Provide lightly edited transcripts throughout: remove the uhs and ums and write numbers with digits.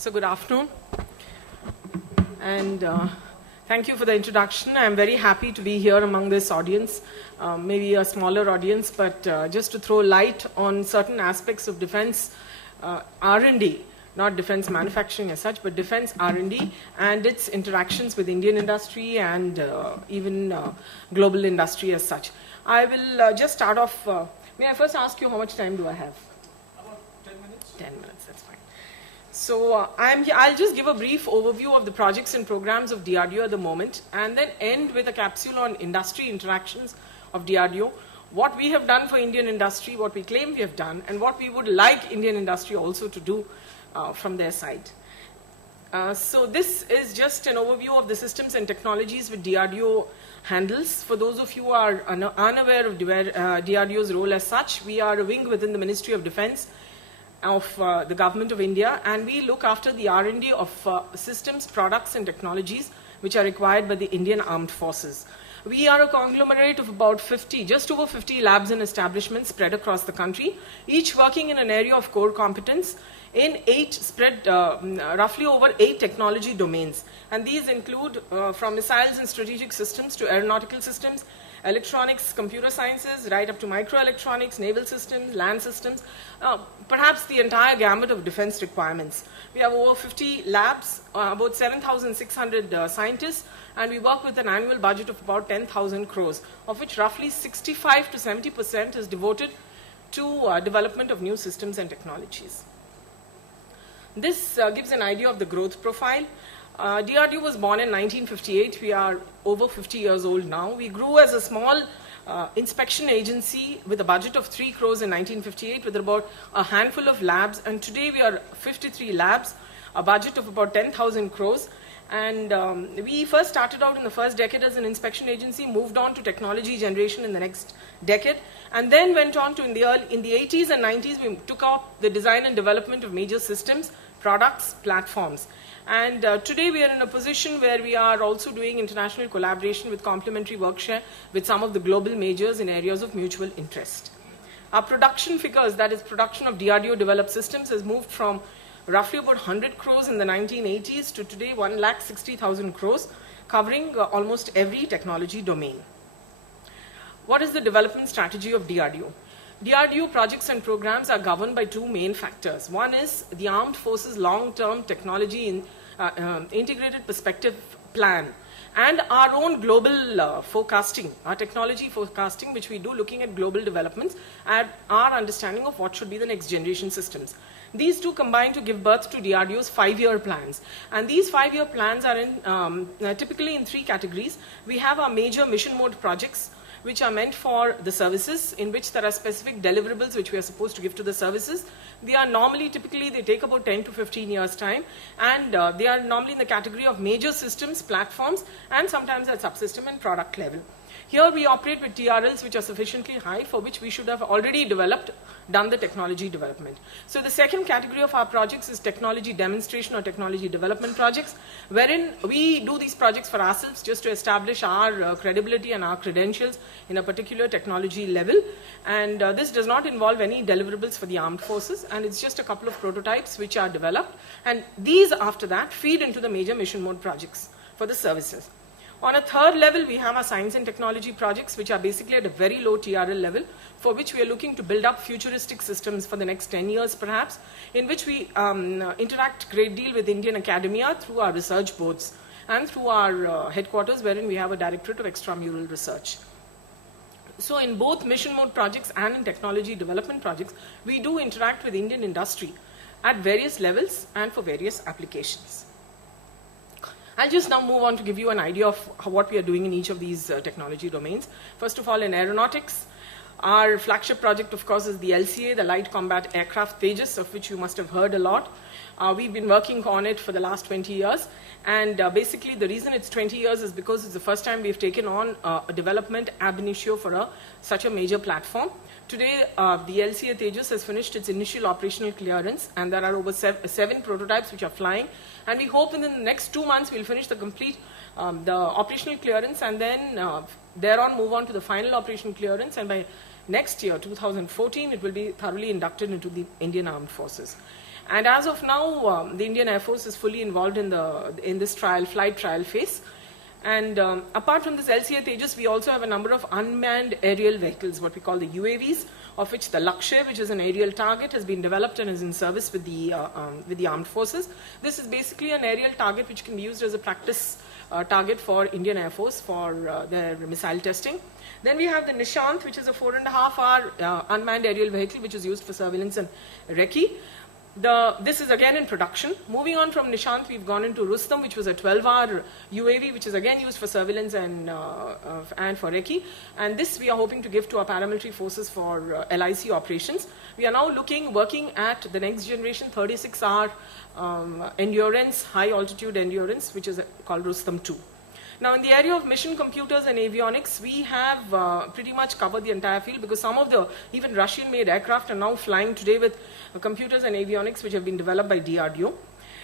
So good afternoon, and thank you for the introduction. I'm very happy to be here among this audience, maybe a smaller audience, but just to throw light on certain aspects of defense R&D, not defense manufacturing as such, but defense R&D and its interactions with Indian industry and even global industry as such. I will just start off. May I first ask you how much time do I have? About 10 minutes. 10 minutes, that's fine. So I'll just give a brief overview of the projects and programs of DRDO at the moment, and then end with a capsule on industry interactions of DRDO, what we have done for Indian industry, what we claim we have done, and what we would like Indian industry also to do from their side. So this is just an overview of the systems and technologies which DRDO handles. For those of you who are unaware of DRDO's role as such, we are a wing within the Ministry of Defense of the Government of India, and we look after the R&D of systems, products and technologies which are required by the Indian Armed Forces. We are a conglomerate of about 50, just over 50 labs and establishments spread across the country, each working in an area of core competence in roughly over 8 technology domains. And these include from missiles and strategic systems to aeronautical systems, electronics, computer sciences, right up to microelectronics, naval systems, land systems, perhaps the entire gamut of defense requirements. We have over 50 labs, about 7,600 scientists, and we work with an annual budget of about 10,000 crores, of which roughly 65 to 70% is devoted to development of new systems and technologies. This gives an idea of the growth profile. DRDO was born in 1958. We are over 50 years old now. We grew as a small inspection agency with a budget of 3 crores in 1958 with about a handful of labs, and today we are 53 labs, a budget of about 10,000 crores. And we first started out in the first decade as an inspection agency, moved on to technology generation in the next decade, and then went on to in the 80s and 90s we took up the design and development of major systems, products, platforms. And today we are in a position where we are also doing international collaboration with complementary work share with some of the global majors in areas of mutual interest. Our production figures, that is production of DRDO developed systems, has moved from roughly about 100 crores in the 1980s to today 1,60,000 crores, covering almost every technology domain. What is the development strategy of DRDO? DRDO projects and programs are governed by 2 main factors. One is the Armed Forces long-term technology integrated perspective plan, and our own global forecasting, our technology forecasting, which we do looking at global developments and our understanding of what should be the next generation systems. These 2 combine to give birth to DRDO's 5-year plans. And these 5-year plans are typically in 3 categories. We have our major mission mode projects, which are meant for the services, in which there are specific deliverables which we are supposed to give to the services. They are normally, typically, they take about 10 to 15 years' time, and they are normally in the category of major systems, platforms, and sometimes at subsystem and product level. Here we operate with TRLs which are sufficiently high, for which we should have already done the technology development. So the second category of our projects is technology demonstration or technology development projects, wherein we do these projects for ourselves just to establish our credibility and our credentials in a particular technology level. And this does not involve any deliverables for the armed forces, and it's just a couple of prototypes which are developed. And these, after that, feed into the major mission mode projects for the services. On a third level, we have our science and technology projects, which are basically at a very low TRL level, for which we are looking to build up futuristic systems for the next 10 years perhaps, in which we interact a great deal with Indian academia through our research boards and through our headquarters, wherein we have a directorate of extramural research. So in both mission mode projects and in technology development projects, we do interact with Indian industry at various levels and for various applications. I'll just now move on to give you an idea of what we are doing in each of these technology domains. First of all, in aeronautics, our flagship project, of course, is the LCA, the Light Combat Aircraft Tejas, of which you must have heard a lot. We've been working on it for the last 20 years. And basically, the reason it's 20 years is because it's the first time we've taken on a development ab initio for such a major platform. Today, the LCA Tejas has finished its initial operational clearance, and there are over 7 prototypes which are flying. And we hope within the next 2 months we'll finish the complete the operational clearance, and then thereon move on to the final operational clearance. And by next year, 2014, it will be thoroughly inducted into the Indian Armed Forces. And as of now, the Indian Air Force is fully involved in this flight trial phase. And apart from this LCA Tejas, we also have a number of unmanned aerial vehicles, what we call the UAVs, of which the Lakshya, which is an aerial target, has been developed and is in service with the armed forces. This is basically an aerial target which can be used as a practice target for Indian Air Force for their missile testing. Then we have the Nishant, which is a 4.5-hour unmanned aerial vehicle which is used for surveillance and recce. This is again in production. Moving on from Nishant, we've gone into Rustam, which was a 12-hour UAV, which is again used for surveillance and for recce. And this we are hoping to give to our paramilitary forces for LIC operations. We are now working at the next generation 36-hour endurance, high altitude endurance, which is called Rustam 2. Now, in the area of mission computers and avionics, we have pretty much covered the entire field, because some of the even Russian-made aircraft are now flying today with computers and avionics which have been developed by DRDO.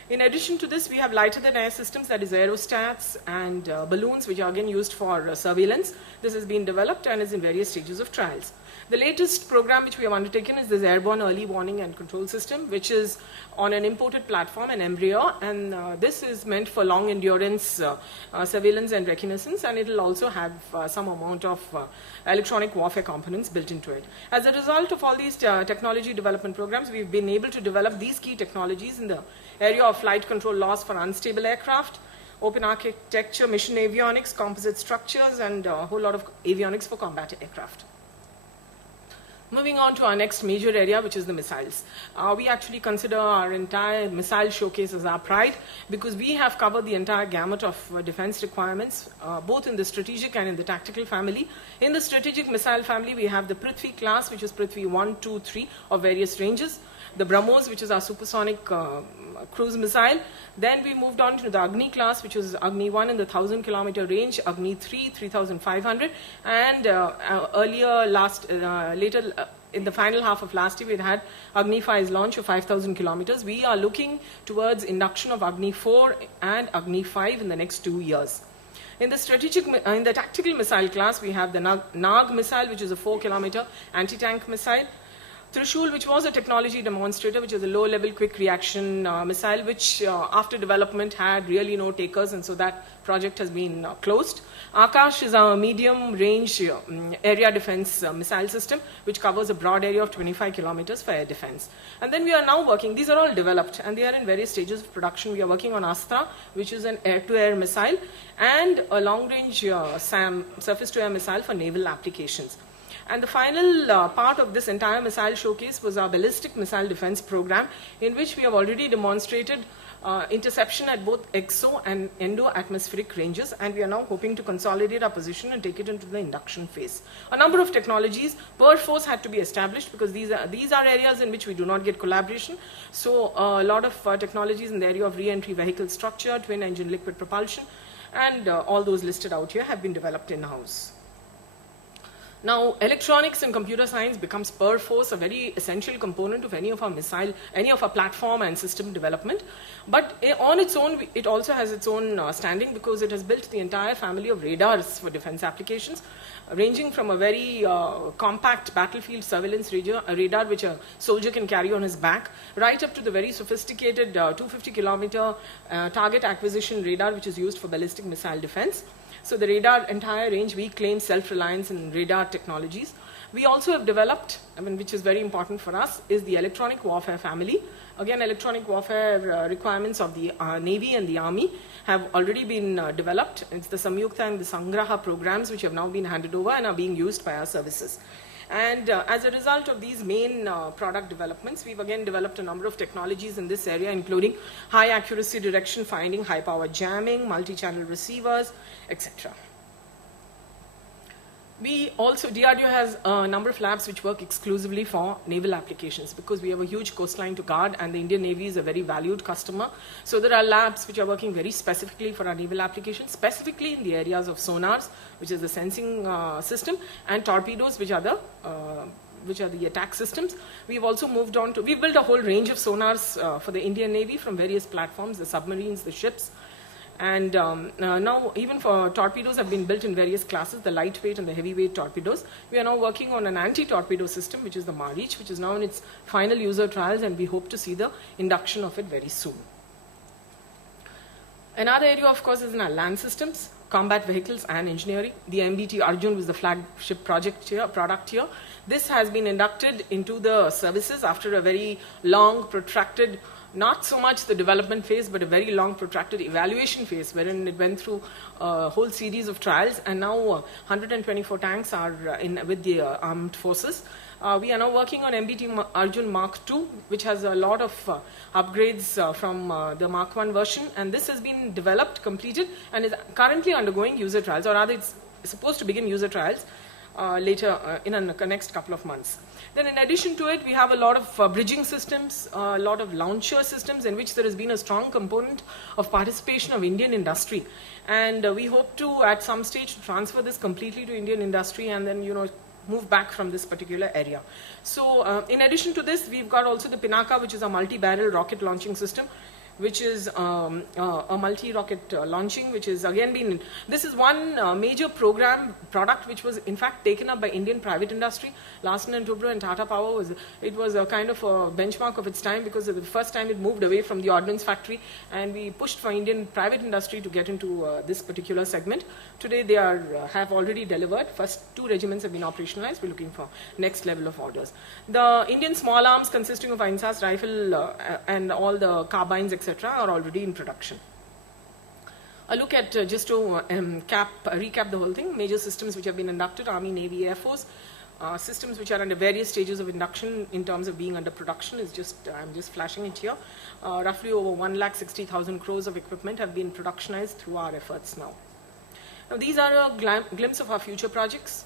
In addition to this, we have lighter-than-air systems, that is aerostats and balloons, which are again used for surveillance. This has been developed and is in various stages of trials. The latest program which we have undertaken is this Airborne Early Warning and Control System, which is on an imported platform, an Embraer, and this is meant for long endurance surveillance and reconnaissance, and it will also have some amount of electronic warfare components built into it. As a result of all these technology development programs, we've been able to develop these key technologies in the area of flight control laws for unstable aircraft, open architecture, mission avionics, composite structures, and a whole lot of avionics for combat aircraft. Moving on to our next major area, which is the missiles. We actually consider our entire missile showcase as our pride, because we have covered the entire gamut of defense requirements, both in the strategic and in the tactical family. In the strategic missile family, we have the Prithvi class, which is Prithvi 1, 2, 3 of various ranges. The BrahMos, which is our supersonic cruise missile. Then we moved on to the Agni class, which was Agni 1 in the 1,000-kilometer range, Agni 3, 3,500, and later in the final half of last year, we had Agni 5's launch of 5,000 kilometers. We are looking towards induction of Agni 4 and Agni 5 in the next 2 years. In the tactical missile class, we have the Nag missile, which is a 4-kilometer anti-tank missile. Trishul, which was a technology demonstrator, which is a low-level quick reaction missile, which after development had really no takers, and so that project has been closed. Akash is our medium-range area defense missile system, which covers a broad area of 25 kilometers for air defense. And then we are now working, these are all developed, and they are in various stages of production. We are working on Astra, which is an air-to-air missile, and a long-range SAM, surface-to-air missile for naval applications. And the final part of this entire missile showcase was our ballistic missile defense program, in which we have already demonstrated interception at both exo and endo-atmospheric ranges, and we are now hoping to consolidate our position and take it into the induction phase. A number of technologies per force had to be established, because these are areas in which we do not get collaboration. So a lot of technologies in the area of re-entry vehicle structure, twin engine liquid propulsion, and all those listed out here have been developed in-house. Now, electronics and computer science becomes per force a very essential component of any of our platform and system development. But on its own, it also has its own standing, because it has built the entire family of radars for defense applications, ranging from a very compact battlefield surveillance radar which a soldier can carry on his back, right up to the very sophisticated 250-kilometer target acquisition radar, which is used for ballistic missile defense. So the radar entire range, we claim self-reliance in radar technologies. We also have developed, which is very important for us, is the electronic warfare family. Again, electronic warfare requirements of the Navy and the Army have already been developed. It's the Samyukta and the Sangraha programs, which have now been handed over and are being used by our services. And as a result of these main product developments, we've again developed a number of technologies in this area, including high accuracy direction finding, high power jamming, multi-channel receivers, etc. We also, DRDO has a number of labs which work exclusively for naval applications, because we have a huge coastline to guard and the Indian Navy is a very valued customer. So there are labs which are working very specifically for our naval applications, specifically in the areas of sonars, which is the sensing system, and torpedoes, which are the attack systems. We've also moved on to, we've built a whole range of sonars for the Indian Navy from various platforms, the submarines, the ships, And now even for torpedoes have been built in various classes, the lightweight and the heavyweight torpedoes. We are now working on an anti-torpedo system, which is the Marich, which is now in its final user trials, and we hope to see the induction of it very soon. Another area, of course, is in our land systems, combat vehicles and engineering. The MBT Arjun was the flagship product here. This has been inducted into the services after a very long, protracted, not so much the development phase, but a very long, protracted evaluation phase, wherein it went through a whole series of trials, and now 124 tanks are with the armed forces. We are now working on MBT Arjun Mark II, which has a lot of upgrades from the Mark I version, and this has been developed, completed, and is currently undergoing user trials, or rather it's supposed to begin user trials later in the next couple of months. Then in addition to it, we have a lot of bridging systems, a lot of launcher systems in which there has been a strong component of participation of Indian industry. And we hope to, at some stage, transfer this completely to Indian industry and then, move back from this particular area. So in addition to this, we've got also the Pinaka, which is a multi-barrel rocket launching system, which is a multi-rocket launching, which is again been, this is one major program product which was in fact taken up by Indian private industry. Larsen & Toubro and Tata Power, it was a kind of a benchmark of its time, because the first time it moved away from the ordnance factory, and we pushed for Indian private industry to get into this particular segment. Today they have already delivered. First 2 regiments have been operationalized. We're looking for next level of orders. The Indian small arms consisting of Ainsas rifle and all the carbines, etc., are already in production. A look at, just to recap the whole thing, major systems which have been inducted: Army, Navy, Air Force. Systems which are under various stages of induction in terms of being under production is I'm just flashing it here. Roughly over 1,60,000 crores of equipment have been productionized through our efforts now. Now these are a glimpse of our future projects.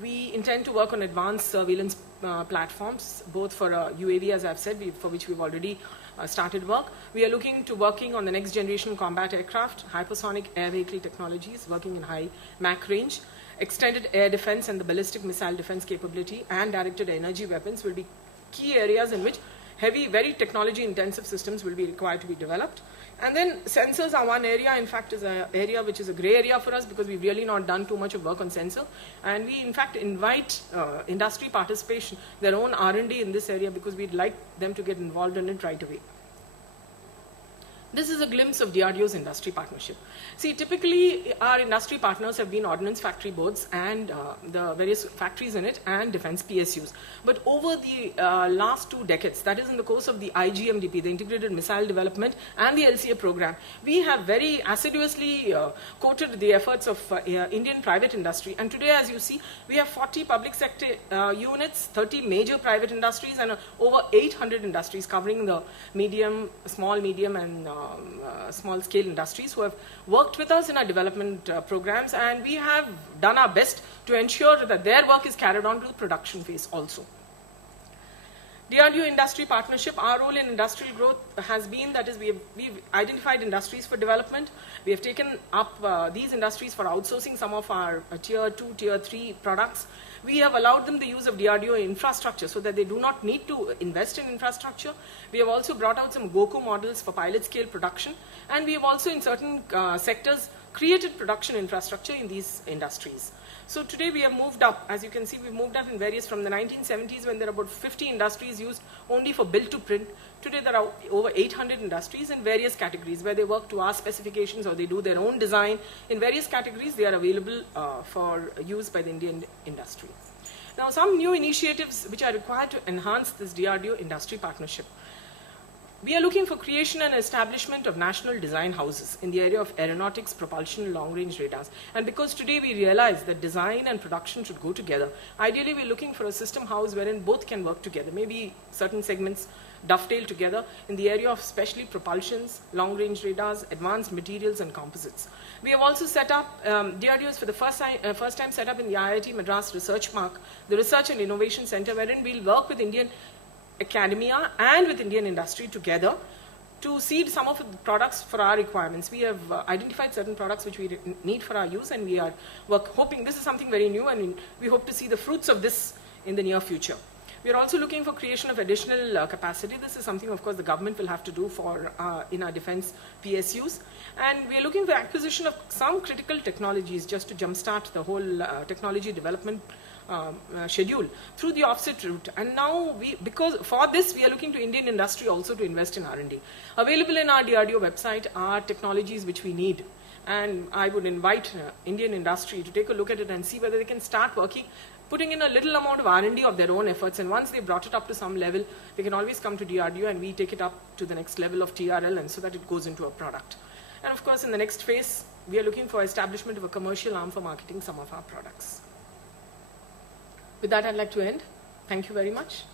We intend to work on advanced surveillance platforms, both for UAV, as I've said, for which we've already started work. We are working on the next generation combat aircraft, hypersonic air vehicle technologies, working in high Mach range. Extended air defense and the ballistic missile defense capability and directed energy weapons will be key areas in which heavy, very technology intensive systems will be required to be developed. And then sensors are one area, in fact is an area which is a grey area for us, because we've really not done too much of work on sensor. And we in fact invite industry participation, their own R&D in this area, because we'd like them to get involved in it right away. This is a glimpse of DRDO's industry partnership. See, typically our industry partners have been ordnance factory boards and the various factories in it and defense PSUs. But over the last 2 decades, that is in the course of the IGMDP, the Integrated Missile Development, and the LCA program, we have very assiduously quoted the efforts of Indian private industry. And today, as you see, we have 40 public sector units, 30 major private industries, and over 800 industries covering the medium, small, medium, and small-scale industries who have worked with us in our development programs, and we have done our best to ensure that their work is carried on to the production phase also. DRDO industry partnership, our role in industrial growth has been, that is, we've identified industries for development. We have taken up these industries for outsourcing some of our tier 2, tier 3 products. We have allowed them the use of DRDO infrastructure so that they do not need to invest in infrastructure. We have also brought out some GOKU models for pilot scale production, and we have also in certain sectors created production infrastructure in these industries. So today we have moved up. As you can see, we've moved up in various, from the 1970s when there are about 50 industries used only for build to print. Today there are over 800 industries in various categories where they work to our specifications or they do their own design. In various categories they are available for use by the Indian industry. Now some new initiatives which are required to enhance this DRDO industry partnership. We are looking for creation and establishment of national design houses in the area of aeronautics, propulsion, long-range radars. And because today we realize that design and production should go together, ideally we're looking for a system house wherein both can work together. Maybe certain segments dovetail together in the area of especially propulsions, long-range radars, advanced materials and composites. We have also set up, DRDO is for the first time set up in the IIT Madras Research Park, the Research and Innovation Center, wherein we'll work with Indian academia and with Indian industry together to seed some of the products for our requirements. We have identified certain products which we need for our use, and we are hoping, this is something very new, and we hope to see the fruits of this in the near future. We are also looking for creation of additional capacity. This is something, of course, the government will have to do for in our defense PSUs. And we are looking for acquisition of some critical technologies just to jumpstart the whole technology development schedule through the offset route. And now, because for this, we are looking to Indian industry also to invest in R&D. Available in our DRDO website are technologies which we need. And I would invite Indian industry to take a look at it and see whether they can start working, putting in a little amount of R&D of their own efforts, and once they brought it up to some level, they can always come to DRDO and we take it up to the next level of TRL, and so that it goes into a product. And of course, in the next phase, we are looking for establishment of a commercial arm for marketing some of our products. With that, I'd like to end. Thank you very much.